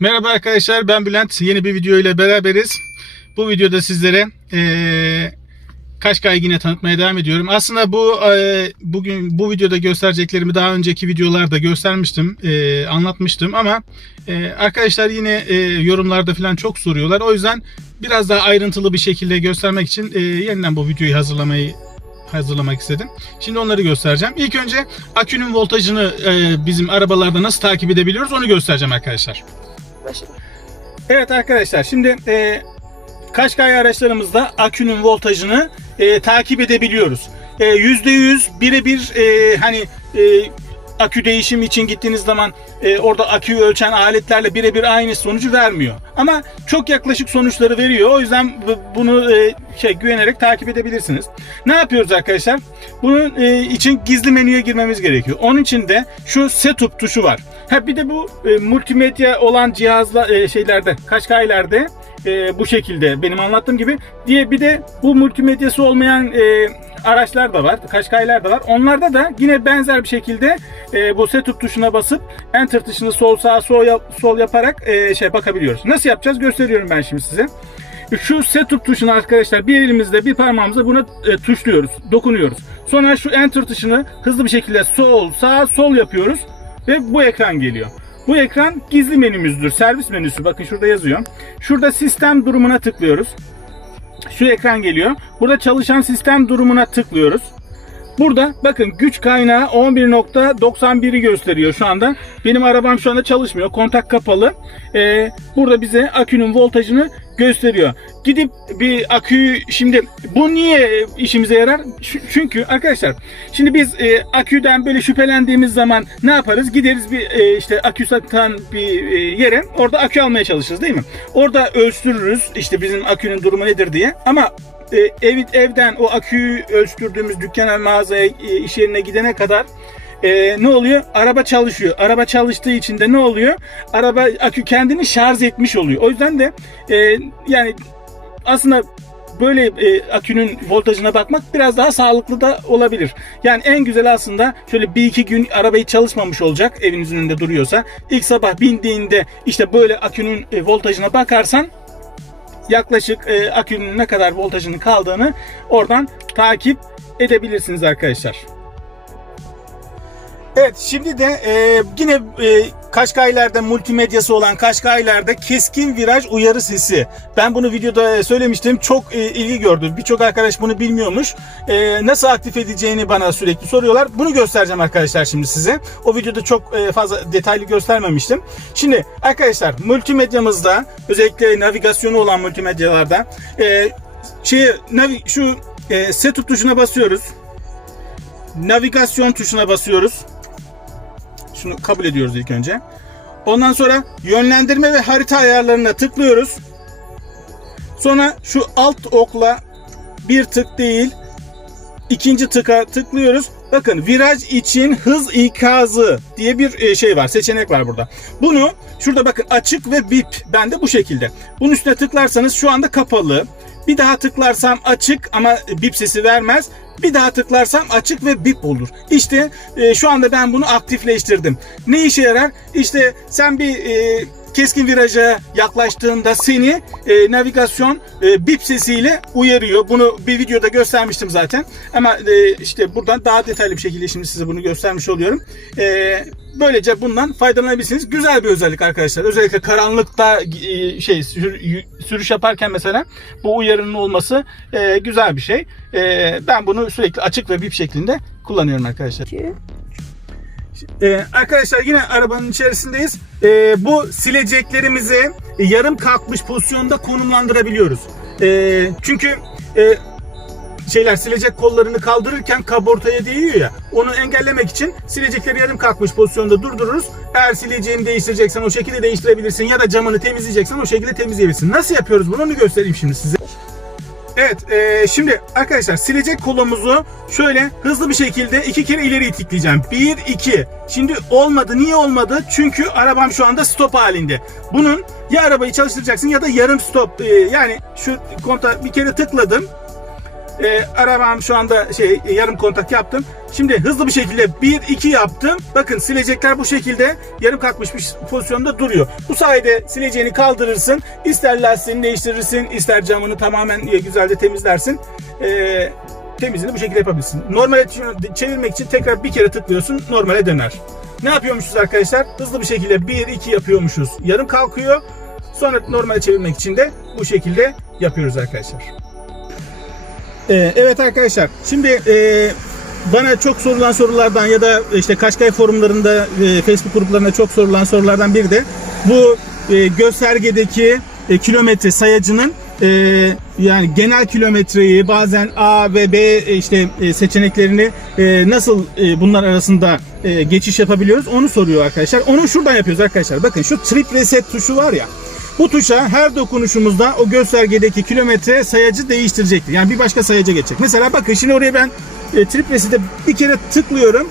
Merhaba arkadaşlar ben Bülent. Yeni bir video ile beraberiz. Bu videoda sizlere eee Kaşkay'ı yine tanıtmaya devam ediyorum. Aslında bu eee, bugün bu videoda göstereceklerimi daha önceki videolarda göstermiştim, eee, anlatmıştım ama eee, arkadaşlar yine eee, yorumlarda falan çok soruyorlar. O yüzden biraz daha ayrıntılı bir şekilde göstermek için eee, yeniden bu videoyu hazırlamayı hazırlamak istedim. Şimdi onları göstereceğim. İlk önce akünün voltajını eee, bizim arabalarda nasıl takip edebiliyoruz onu göstereceğim arkadaşlar. Başla. Evet arkadaşlar şimdi e, Kaşkay araçlarımızda akünün voltajını e, takip edebiliyoruz. E, %100 birebir e, hani e, akü değişim için gittiğiniz zaman e, orada aküyü ölçen aletlerle birebir aynı sonucu vermiyor. Ama çok yaklaşık sonuçları veriyor. O yüzden bu- bunu e, şey güvenerek takip edebilirsiniz. Ne yapıyoruz arkadaşlar? Bunun e, için gizli menüye girmemiz gerekiyor. Onun için de şu setup tuşu var. Ha bir de bu e, multimedya olan cihazla e, şeylerde, Kaşkay'larda e, bu şekilde benim anlattığım gibi diye bir de bu multimedyası olmayan e, araçlar da var, Kaşkay'lar da var. Onlarda da yine benzer bir şekilde e, bu setup tuşuna basıp enter tuşunu sol sağ sol yap- sol yaparak e, şey bakabiliyoruz. Nasıl yapacağız? Gösteriyorum ben şimdi size. Şu setup tuşunu arkadaşlar bir elimizle bir parmağımızla buna e, tuşluyoruz, dokunuyoruz. Sonra şu enter tuşunu hızlı bir şekilde sol sağ sol yapıyoruz ve bu ekran geliyor. Bu ekran gizli menümüzdür. Servis menüsü. Bakın şurada yazıyor. Şurada sistem durumuna tıklıyoruz. Şu ekran geliyor. Burada çalışan sistem durumuna tıklıyoruz. Burada bakın güç kaynağı 11.91'i gösteriyor şu anda. Benim arabam şu anda çalışmıyor. Kontak kapalı. Ee, burada bize akünün voltajını gösteriyor. Gidip bir aküyü şimdi bu niye işimize yarar? Çünkü arkadaşlar şimdi biz e, aküden böyle şüphelendiğimiz zaman ne yaparız? Gideriz bir e, işte akü satan bir e, yere orada akü almaya çalışırız değil mi? Orada ölçtürürüz işte bizim akünün durumu nedir diye. Ama e, ev, evden o aküyü ölçtürdüğümüz dükkana, mağazaya, e, iş yerine gidene kadar e, ne oluyor? Araba çalışıyor. Araba çalıştığı için de ne oluyor? Araba akü kendini şarj etmiş oluyor. O yüzden de e, yani aslında böyle e, akünün voltajına bakmak biraz daha sağlıklı da olabilir. Yani en güzel aslında şöyle bir iki gün arabayı çalışmamış olacak evinizin önünde duruyorsa. ilk sabah bindiğinde işte böyle akünün e, voltajına bakarsan yaklaşık e, akünün ne kadar voltajının kaldığını oradan takip edebilirsiniz arkadaşlar. Evet şimdi de e, yine e, Kaşkaylar'da multimedyası olan Kaşkaylar'da keskin viraj uyarı sesi. Ben bunu videoda söylemiştim. Çok e, ilgi gördü. Birçok arkadaş bunu bilmiyormuş. E, nasıl aktif edeceğini bana sürekli soruyorlar. Bunu göstereceğim arkadaşlar şimdi size. O videoda çok e, fazla detaylı göstermemiştim. Şimdi arkadaşlar multimedyamızda özellikle navigasyonu olan multimedyalarda e, şey navi, şu e, setup tuşuna basıyoruz. Navigasyon tuşuna basıyoruz. Şunu kabul ediyoruz ilk önce. Ondan sonra yönlendirme ve harita ayarlarına tıklıyoruz. Sonra şu alt okla bir tık değil ikinci tıka tıklıyoruz. Bakın viraj için hız ikazı diye bir e, şey var. Seçenek var burada. Bunu şurada bakın açık ve bip. Ben de bu şekilde. Bunun üstüne tıklarsanız şu anda kapalı. Bir daha tıklarsam açık ama bip sesi vermez. Bir daha tıklarsam açık ve bip olur. İşte e, şu anda ben bunu aktifleştirdim. Ne işe yarar? İşte sen bir e, keskin viraja yaklaştığında seni e, navigasyon e, bip sesiyle uyarıyor. Bunu bir videoda göstermiştim zaten. Ama e, işte buradan daha detaylı bir şekilde şimdi size bunu göstermiş oluyorum. E, böylece bundan faydalanabilirsiniz. Güzel bir özellik arkadaşlar. Özellikle karanlıkta e, şey sürüş yaparken mesela bu uyarının olması e, güzel bir şey. E, ben bunu sürekli açık ve bip şeklinde kullanıyorum arkadaşlar. Ee, arkadaşlar yine arabanın içerisindeyiz. Ee, bu sileceklerimizi yarım kalkmış pozisyonda konumlandırabiliyoruz. Ee, çünkü e, şeyler silecek kollarını kaldırırken kabortaya değiyor ya. Onu engellemek için silecekleri yarım kalkmış pozisyonda durdururuz. Eğer sileceğini değiştireceksen o şekilde değiştirebilirsin ya da camını temizleyeceksen o şekilde temizleyebilirsin. Nasıl yapıyoruz bunu onu göstereyim şimdi size. Evet, e, şimdi arkadaşlar silecek kolumuzu şöyle hızlı bir şekilde iki kere ileri itikleyeceğim. Bir, iki. Şimdi olmadı. Niye olmadı? Çünkü arabam şu anda stop halinde. Bunun ya arabayı çalıştıracaksın ya da yarım stop. E, yani şu konta bir kere tıkladım. E, arabam şu anda şey yarım kontak yaptım. Şimdi hızlı bir şekilde 1 2 yaptım. Bakın silecekler bu şekilde yarım kalkmış bir pozisyonda duruyor. Bu sayede sileceğini kaldırırsın. İster lastiğini değiştirirsin, ister camını tamamen e, güzelce temizlersin. E, temizliğini bu şekilde yapabilirsin. Normale çevirmek için tekrar bir kere tıklıyorsun, normale döner. Ne yapıyormuşuz arkadaşlar? Hızlı bir şekilde 1 2 yapıyormuşuz. Yarım kalkıyor. Sonra normale çevirmek için de bu şekilde yapıyoruz arkadaşlar. Ee, evet arkadaşlar. Şimdi e, bana çok sorulan sorulardan ya da işte Kaşkay forumlarında, e, Facebook gruplarında çok sorulan sorulardan biri de bu e, göstergedeki kilometre sayacının yani genel kilometreyi bazen A ve B işte seçeneklerini nasıl bunlar arasında geçiş yapabiliyoruz onu soruyor arkadaşlar. Onu şuradan yapıyoruz arkadaşlar. Bakın şu trip reset tuşu var ya. Bu tuşa her dokunuşumuzda o göstergedeki kilometre sayacı değiştirecektir. Yani bir başka sayaca geçecek. Mesela bakın şimdi oraya ben e, trip reset'e bir kere tıklıyorum.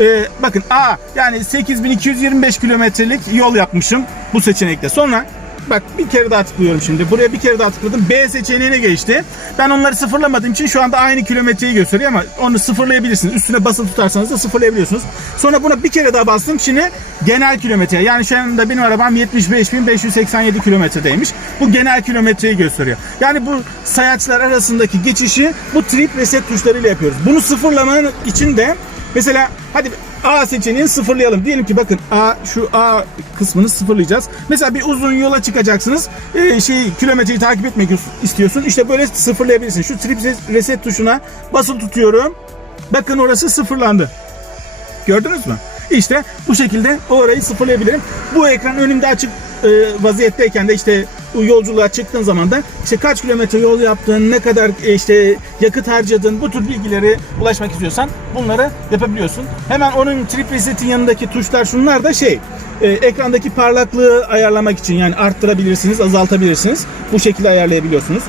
E, bakın A yani 8225 kilometrelik yol yapmışım bu seçenekte. Sonra bak bir kere daha tıklıyorum şimdi. Buraya bir kere daha tıkladım. B seçeneğine geçti. Ben onları sıfırlamadığım için şu anda aynı kilometreyi gösteriyor ama onu sıfırlayabilirsiniz. Üstüne basılı tutarsanız da sıfırlayabiliyorsunuz. Sonra buna bir kere daha bastım. Şimdi genel kilometre. Yani şu anda benim arabam 75.587 kilometredeymiş. Bu genel kilometreyi gösteriyor. Yani bu sayaçlar arasındaki geçişi bu trip reset tuşlarıyla yapıyoruz. Bunu sıfırlamanın için de mesela hadi A seçeneğini sıfırlayalım. Diyelim ki bakın A şu A kısmını sıfırlayacağız. Mesela bir uzun yola çıkacaksınız. Ee, şey kilometreyi takip etmek istiyorsun. İşte böyle sıfırlayabilirsin. Şu trip reset tuşuna basılı tutuyorum. Bakın orası sıfırlandı. Gördünüz mü? İşte bu şekilde orayı sıfırlayabilirim. Bu ekran önümde açık e, vaziyetteyken de işte yolculuğa çıktığın zaman da işte kaç kilometre yol yaptın, ne kadar e, işte yakıt harcadın, bu tür bilgileri ulaşmak istiyorsan bunları yapabiliyorsun. Hemen onun trip reset'in yanındaki tuşlar şunlar da şey e, ekrandaki parlaklığı ayarlamak için yani arttırabilirsiniz, azaltabilirsiniz. Bu şekilde ayarlayabiliyorsunuz.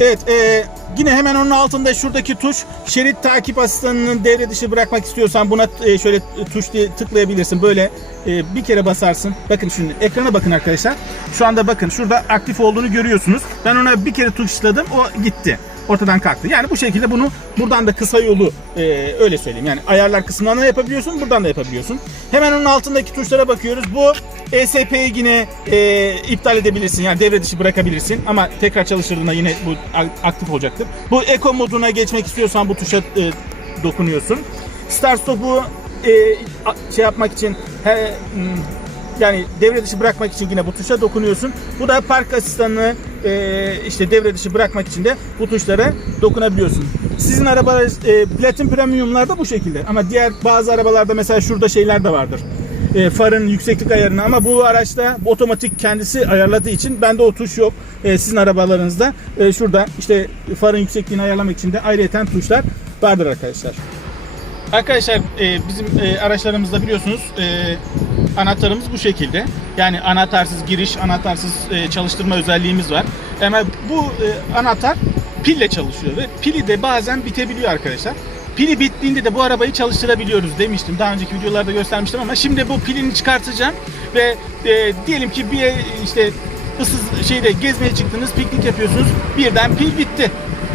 Evet, e, yine hemen onun altında şuradaki tuş şerit takip asistanının devre dışı bırakmak istiyorsan buna e, şöyle tuş diye tıklayabilirsin. Böyle e, bir kere basarsın. Bakın şimdi ekrana bakın arkadaşlar. Şu anda bakın şurada aktif olduğunu görüyorsunuz. Ben ona bir kere tuşladım, o gitti. Ortadan kalktı. Yani bu şekilde bunu buradan da kısa yolu e, öyle söyleyeyim. Yani ayarlar kısmından da yapabiliyorsun, buradan da yapabiliyorsun. Hemen onun altındaki tuşlara bakıyoruz. Bu ESP'yi yine e, iptal edebilirsin. Yani devre dışı bırakabilirsin. Ama tekrar çalıştırdığında yine bu aktif olacaktır. Bu Eco moduna geçmek istiyorsan bu tuşa e, dokunuyorsun. Start stop'u e, şey yapmak için he, hmm, yani devre dışı bırakmak için yine bu tuşa dokunuyorsun. Bu da park asistanını e, işte devre dışı bırakmak için de bu tuşlara dokunabiliyorsun. Sizin araba e, Platin Premium'larda bu şekilde. Ama diğer bazı arabalarda mesela şurada şeyler de vardır. E, farın yükseklik ayarını ama bu araçta otomatik kendisi ayarladığı için bende o tuş yok. E, sizin arabalarınızda e, şurada işte farın yüksekliğini ayarlamak için de ayrıyeten tuşlar vardır arkadaşlar. Arkadaşlar e, bizim e, araçlarımızda biliyorsunuz e, anahtarımız bu şekilde. Yani anahtarsız giriş, anahtarsız e, çalıştırma özelliğimiz var. Ama bu e, anahtar pille çalışıyor ve pili de bazen bitebiliyor arkadaşlar. Pili bittiğinde de bu arabayı çalıştırabiliyoruz demiştim. Daha önceki videolarda göstermiştim ama şimdi bu pilini çıkartacağım ve e, diyelim ki bir işte ıssız şeyde gezmeye çıktınız, piknik yapıyorsunuz. Birden pil bitti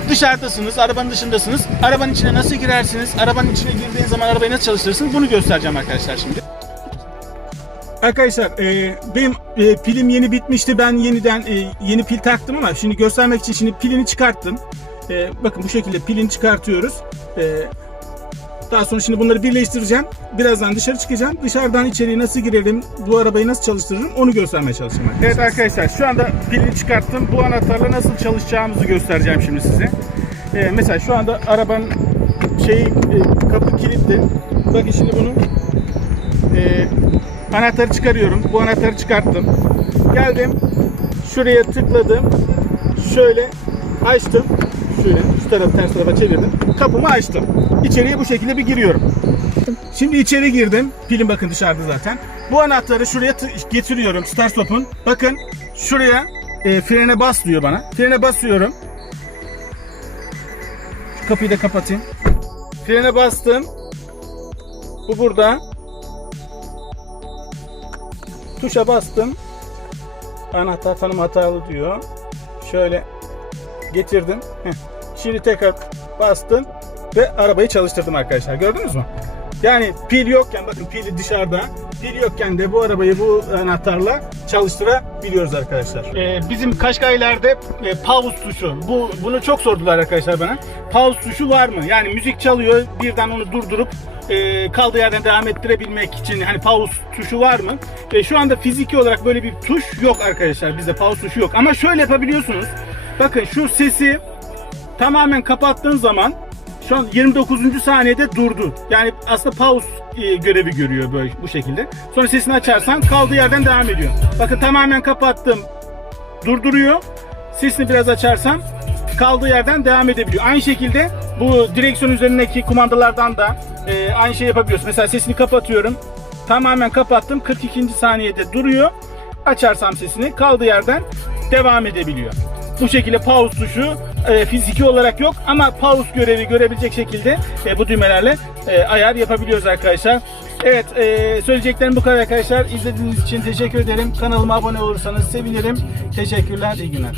dışarıdasınız, arabanın dışındasınız. Arabanın içine nasıl girersiniz? Arabanın içine girdiğiniz zaman arabayı nasıl çalıştırırsınız? Bunu göstereceğim arkadaşlar şimdi. Arkadaşlar e, benim e, pilim yeni bitmişti. Ben yeniden e, yeni pil taktım ama şimdi göstermek için şimdi pilini çıkarttım. E, bakın bu şekilde pilini çıkartıyoruz. E, daha sonra şimdi bunları birleştireceğim. Birazdan dışarı çıkacağım. Dışarıdan içeriye nasıl girerim, bu arabayı nasıl çalıştırırım onu göstermeye çalışacağım. Evet arkadaşlar şu anda pilini çıkarttım. Bu anahtarla nasıl çalışacağımızı göstereceğim şimdi size. Ee, mesela şu anda arabanın şeyi e, kapı kilitli. Bakın şimdi bunu e, anahtarı çıkarıyorum. Bu anahtarı çıkarttım. Geldim. Şuraya tıkladım. Şöyle açtım. Şöyle şu tarafı ters tarafa çevirdim. Kapımı açtım. İçeriye bu şekilde bir giriyorum. Şimdi içeri girdim. Pilim bakın dışarıda zaten. Bu anahtarı şuraya getiriyorum. Start stop'un. Bakın şuraya e, frene bas diyor bana. Frene basıyorum. Şu kapıyı da kapatayım. Frene bastım. Bu burada. Tuşa bastım. Anahtar tanım hatalı diyor. Şöyle getirdim. Heh. Şimdi tekrar bastım ve arabayı çalıştırdım arkadaşlar. Gördünüz mü? Yani pil yokken bakın pili dışarıda. Pil yokken de bu arabayı bu anahtarla çalıştırabiliyoruz arkadaşlar. Ee, bizim Kaşkaylar'da e, pause tuşu. Bu bunu çok sordular arkadaşlar bana. Pause tuşu var mı? Yani müzik çalıyor birden onu durdurup e, kaldığı yerden devam ettirebilmek için hani pause tuşu var mı? E, şu anda fiziki olarak böyle bir tuş yok arkadaşlar. Bizde pause tuşu yok. Ama şöyle yapabiliyorsunuz. Bakın şu sesi tamamen kapattığın zaman şu an 29. saniyede durdu. Yani aslında pause e, görevi görüyor böyle bu şekilde. Sonra sesini açarsan kaldığı yerden devam ediyor. Bakın tamamen kapattım. Durduruyor. Sesini biraz açarsam kaldığı yerden devam edebiliyor. Aynı şekilde bu direksiyon üzerindeki kumandalardan da e, aynı şey yapabiliyorsun. Mesela sesini kapatıyorum. Tamamen kapattım. 42. saniyede duruyor. Açarsam sesini kaldığı yerden devam edebiliyor. Bu şekilde pause tuşu e, fiziki olarak yok ama pause görevi görebilecek şekilde e, bu düğmelerle e, ayar yapabiliyoruz arkadaşlar. Evet söyleyeceklerim bu kadar arkadaşlar. İzlediğiniz için teşekkür ederim. Kanalıma abone olursanız sevinirim. Teşekkürler, iyi günler.